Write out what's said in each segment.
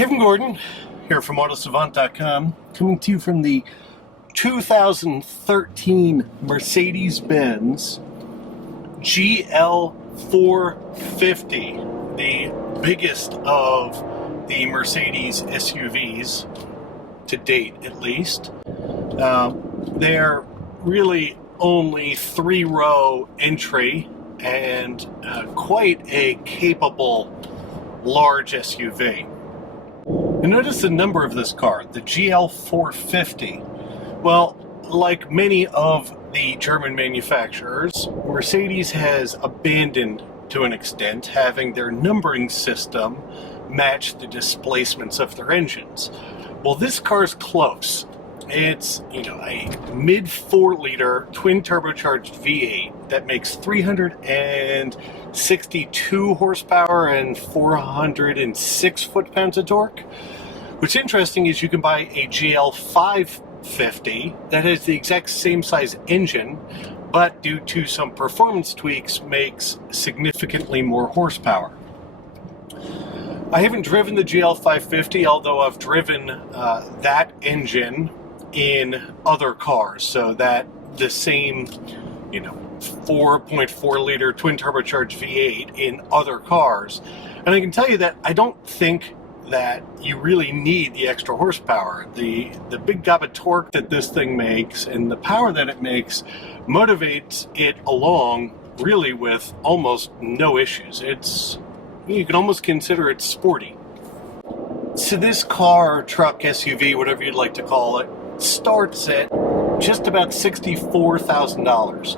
Kevin Gordon here from AutoSavant.com, coming to you from the 2013 Mercedes-Benz GL450, the biggest of the Mercedes SUVs to date, at least. They're really only 3-row entry and quite a capable large SUV. You notice the number of this car, the GL450. Well, like many of the German manufacturers, Mercedes has abandoned, to an extent, having their numbering system match the displacements of their engines. Well, this car's close. It's, a mid 4-liter twin turbocharged V8 that makes 362 horsepower and 406 foot-pounds of torque. What's interesting is you can buy a GL550 that has the exact same size engine, but due to some performance tweaks makes significantly more horsepower. I haven't driven the GL550, although I've driven that engine in other cars, so that the same 4.4 liter twin turbocharged V8 in other cars, and I can tell you that I don't think that you really need the extra horsepower. The big gob of torque that this thing makes and the power that it makes motivates it along really with almost no issues. You can almost consider it sporty. So this car, truck, SUV, whatever you'd like to call it, starts at just about $64,000.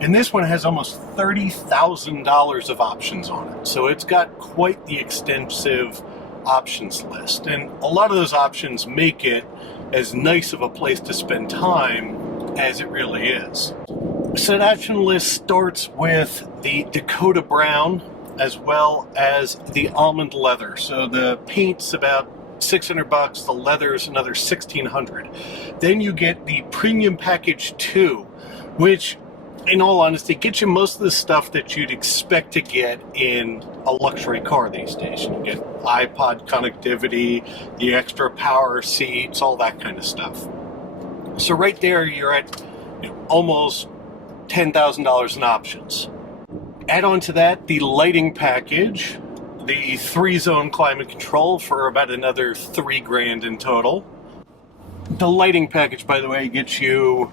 And this one has almost $30,000 of options on it. So it's got quite the extensive options list. And a lot of those options make it as nice of a place to spend time as it really is. So that option list starts with the Dakota Brown as well as the almond leather. So the paint's about $600, the leather's another $1,600. Then you get the Premium Package 2, which, in all honesty, gets you most of the stuff that you'd expect to get in a luxury car these days. You get iPod connectivity, the extra power seats, all that kind of stuff. So right there, you're at almost $10,000 in options. Add on to that the lighting package, the 3-zone climate control for about another $3,000 in total. The lighting package, by the way, gets you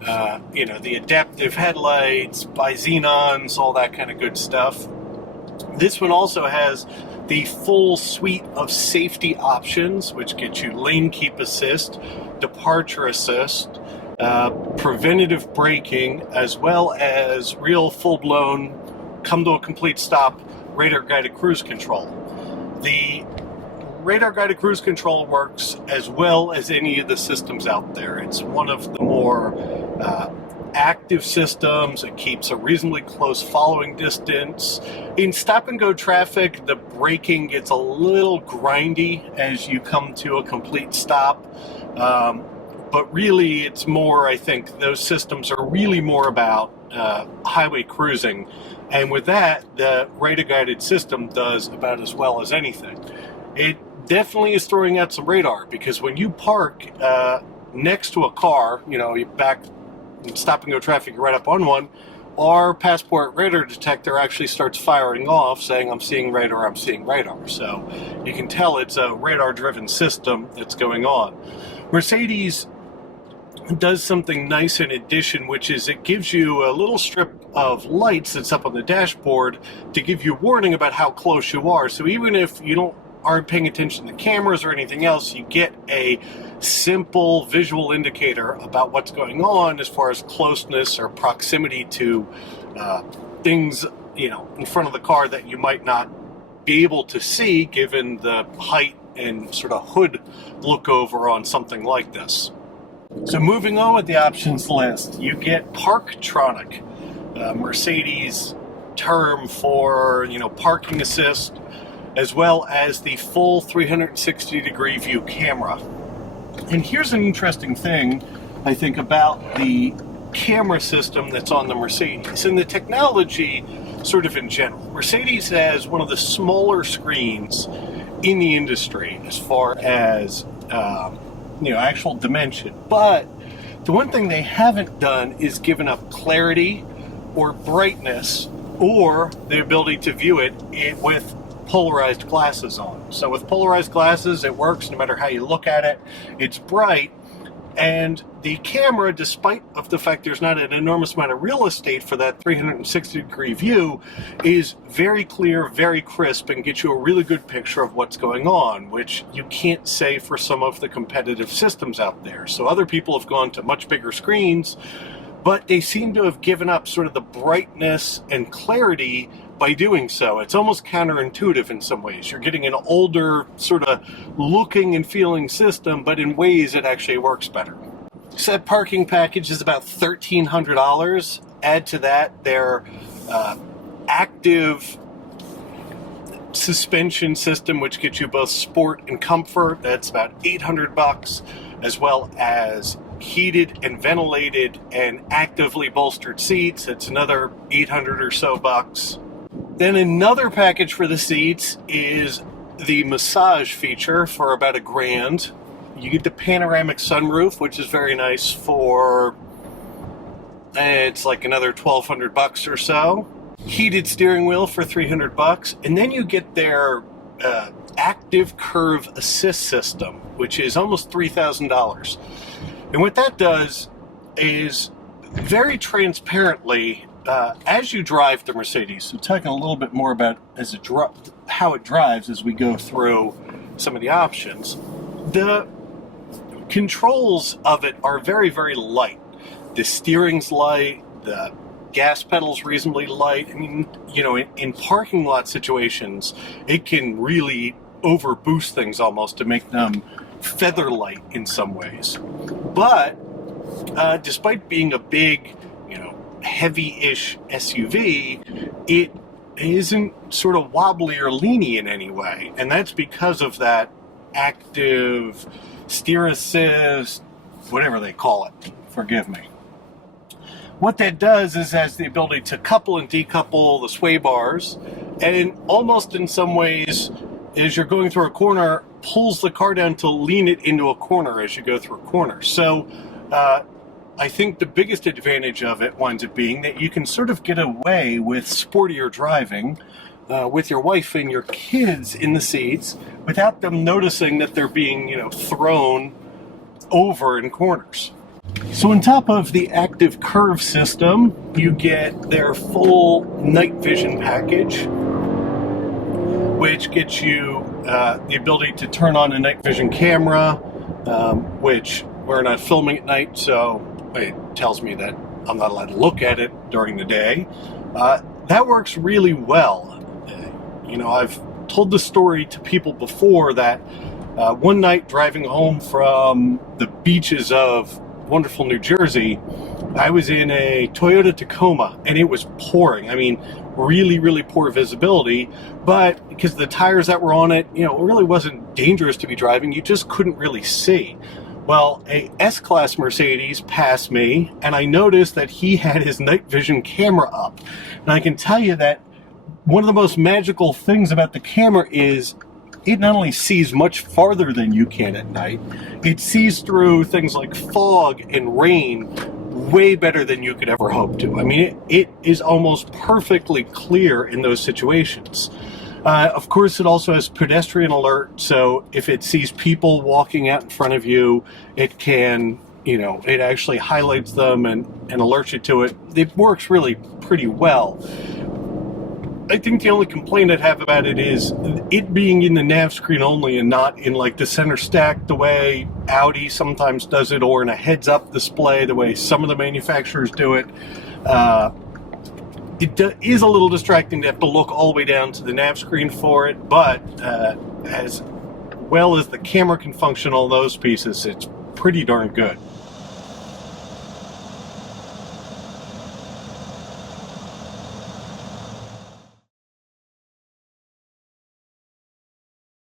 the adaptive headlights, bi-xenons, all that kind of good stuff. This one also has the full suite of safety options, which get you lane keep assist, departure assist, preventative braking, as well as real full-blown come to a complete stop radar guided cruise control. The radar guided cruise control works as well as any of the systems out there. It's one of the more active systems. It keeps a reasonably close following distance. In stop and go traffic, the braking gets a little grindy as you come to a complete stop. But really, it's more, I think, those systems are really more about highway cruising. And with that, the radar-guided system does about as well as anything. It definitely is throwing out some radar, because when you park next to a car, you back stop and go traffic, you're right up on one, our passport radar detector actually starts firing off saying, I'm seeing radar, I'm seeing radar. So you can tell it's a radar-driven system that's going on. Mercedes does something nice in addition, which is it gives you a little strip of lights that's up on the dashboard to give you warning about how close you are. So even if you aren't paying attention to cameras or anything else, you get a simple visual indicator about what's going on as far as closeness or proximity to things in front of the car that you might not be able to see given the height and sort of hood look over on something like this. So moving on with the options list, you get Parktronic, Mercedes term for parking assist, as well as the full 360-degree view camera. And here's an interesting thing, I think, about the camera system that's on the Mercedes and the technology sort of in general. Mercedes has one of the smaller screens in the industry as far as actual dimension. But the one thing they haven't done is given up clarity or brightness or the ability to view it with polarized glasses on. So with polarized glasses, it works no matter how you look at it. It's bright, and the camera, despite of the fact there's not an enormous amount of real estate for that 360-degree view, is very clear, very crisp, and gets you a really good picture of what's going on, which you can't say for some of the competitive systems out there. So other people have gone to much bigger screens, but they seem to have given up sort of the brightness and clarity by doing so. It's almost counterintuitive in some ways. You're getting an older sort of looking and feeling system, but in ways it actually works better. So that parking package is about $1,300. Add to that their active suspension system, which gets you both sport and comfort. That's about $800, as well as heated and ventilated and actively bolstered seats. It's another $800 or so bucks. Then another package for the seats is the massage feature for about $1,000. You get the panoramic sunroof, which is very nice for, it's like another $1,200 or so. Heated steering wheel for $300, and then you get their active curve assist system, which is almost $3,000. And what that does is very transparently, as you drive the Mercedes, so talking a little bit more about how it drives as we go through some of the options, the controls of it are very, very light. The steering's light, the gas pedal's reasonably light. I mean, in parking lot situations, it can really overboost things almost to make them feather light in some ways. But despite being a big, heavy-ish SUV, it isn't sort of wobbly or leany in any way. And that's because of that active steer assist, whatever they call it. Forgive me. What that does is has the ability to couple and decouple the sway bars, and almost in some ways, as you're going through a corner, pulls the car down to lean it into a corner as you go through a corner. So I think the biggest advantage of it winds up being that you can sort of get away with sportier driving with your wife and your kids in the seats without them noticing that they're being, thrown over in corners. So on top of the active curve system, you get their full night vision package, which gets you the ability to turn on a night vision camera, which we're not filming at night, so it tells me that I'm not allowed to look at it during the day. That works really well. I've told the story to people before that one night driving home from the beaches of wonderful New Jersey, I was in a Toyota Tacoma and it was pouring. I mean, really, really poor visibility, but because the tires that were on it, it really wasn't dangerous to be driving. You just couldn't really see. Well, a S-Class Mercedes passed me, and I noticed that he had his night vision camera up. And I can tell you that one of the most magical things about the camera is it not only sees much farther than you can at night, it sees through things like fog and rain way better than you could ever hope to. I mean, it is almost perfectly clear in those situations. Of course, it also has pedestrian alert, so if it sees people walking out in front of you, it can, it actually highlights them and alerts you to it. It works really pretty well. I think the only complaint I'd have about it is it being in the nav screen only and not in like the center stack the way Audi sometimes does it, or in a heads-up display the way some of the manufacturers do it. It is a little distracting to have to look all the way down to the nav screen for it, but as well as the camera can function on those pieces, it's pretty darn good.